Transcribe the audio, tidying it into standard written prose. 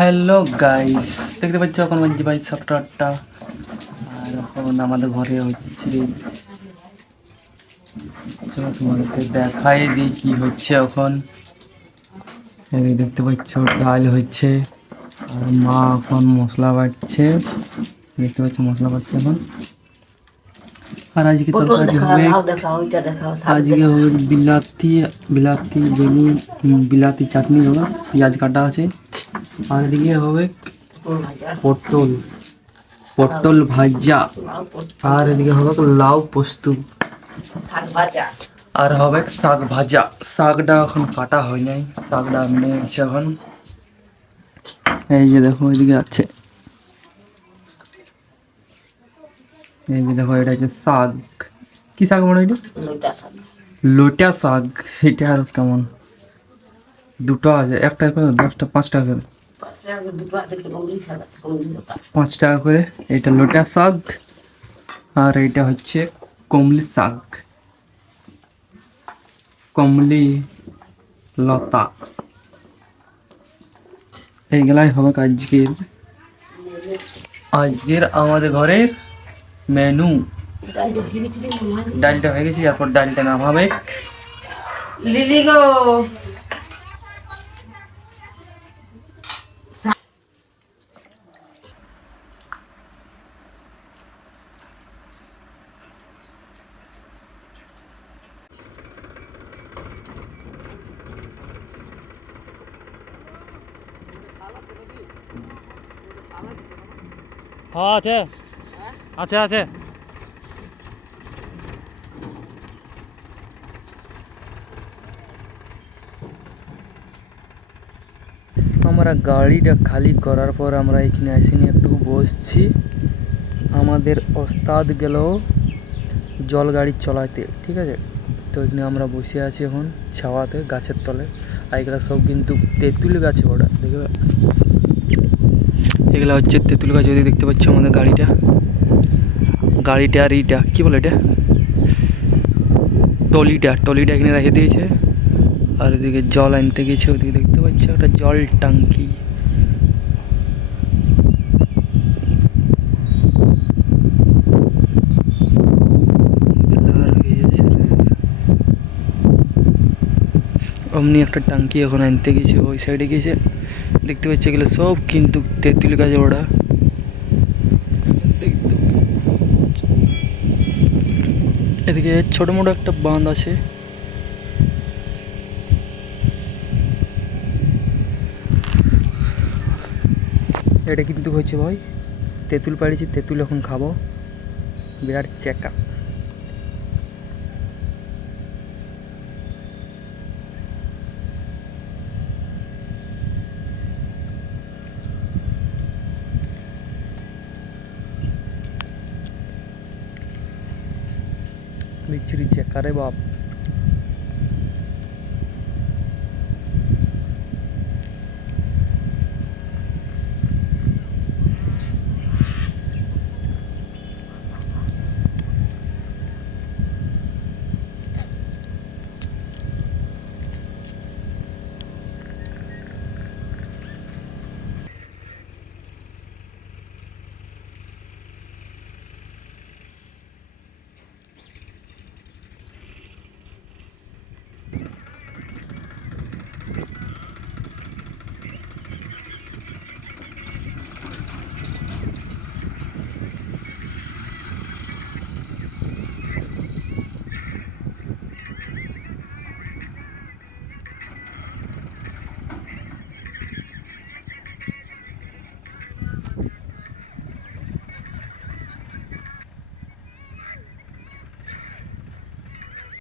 Hello guys, দেখতে পাচ্ছ এখন বাজে ভাই 7টা 8টা। আর এখন আমাদের ঘরে হচ্ছে, চলো তোমাদেরকে দেখাই দিই কি হচ্ছে এখন। এই দেখতে পাচ্ছ ডাল হচ্ছে, আর মা এখন মশলা বাটছে। দেখতে পাচ্ছ মশলা বাটছে এখন। আর আজকে পটল তরকারি দেখাও, হবে, লাউ দেখাও, ওইটা দেখাও, শাক আজকে দেখাও। হবে বিলাতি বিলাতি বেগুন, বিলাতি চাটনি হবে, পেঁয়াজ কাটা আছে। আর এদিকে হবে পটল ভাজা, পটল পটল ভাজা। লাউ পোস্ত, আর এদিকে হবে লাউ পোস্ত। শাক ভাজা। আর হবে শাক ভাজা। শাকটা এখন কাটা হয় নাই, শাকটা এমনি আছে এখন। এই যে দেখো এদিকে আছে, এই যে দেখো এটা হচ্ছে শাক। কি শাক বলো এটা? লইটা শাক। লোটা শাক। এটা আর কেমন, দুটো আছে, একটা করে 10টা 5 টাকা করে। পাশে আগে দুটো আছে, একটা কমলি শাক আছে, কমলি লতা। 5 টাকা করে এটা লোটা শাক। আর এইটা হচ্ছে কমলি শাক, কমলি লতা। এইগুলাই হবে আজকের আমাদের ঘরের মেনু। ডালটা হয়ে গেছে রে মনে হয়। ডালটা হয়ে গেছে, তারপর ডালটা নামাবে। লিলি গো, হ্যাঁ আছে, আছে আছে। আমরা গাড়িটা খালি করার পর আমরা এখানে এসে নিয়ে একটু বসছি। আমাদের ওস্তাদ গেল জল গাড়ি চলাতে, ঠিক আছে। তো এখানে আমরা বসে আছি এখন ছাওয়াতে গাছের তলে। আর এগুলো সব কিন্তু তেঁতুল গাছে ওটা, দেখবে এগুলো হচ্ছে তেঁতুল গাছ। ওদিকে দেখতে পাচ্ছ আমাদের গাড়িটা, আর এইটা কি বলে, এটা টলিটা এখানে রেখে দিয়েছে। আর ওদিকে জল আনতে গেছে, ওদিকে দেখতে পাচ্ছ ওটা জল টাঙ্কি। অমনি একটা টাঙ্কি এখন আনতে গেছে, ওই সাইডে গেছে। দেখতে পাচ্ছ এগুলো সব কিন্তু তেঁতুল গাছ ওটা। এদিকে ছোট মোটো একটা বাঁধ আছে। এটা কিন্তু হচ্ছে ভাই তেঁতুল পাড়িয়েছি, তেঁতুল এখন খাবো, বিরাট চেকা। বিচ্ছিরি চেকা রে বাপ।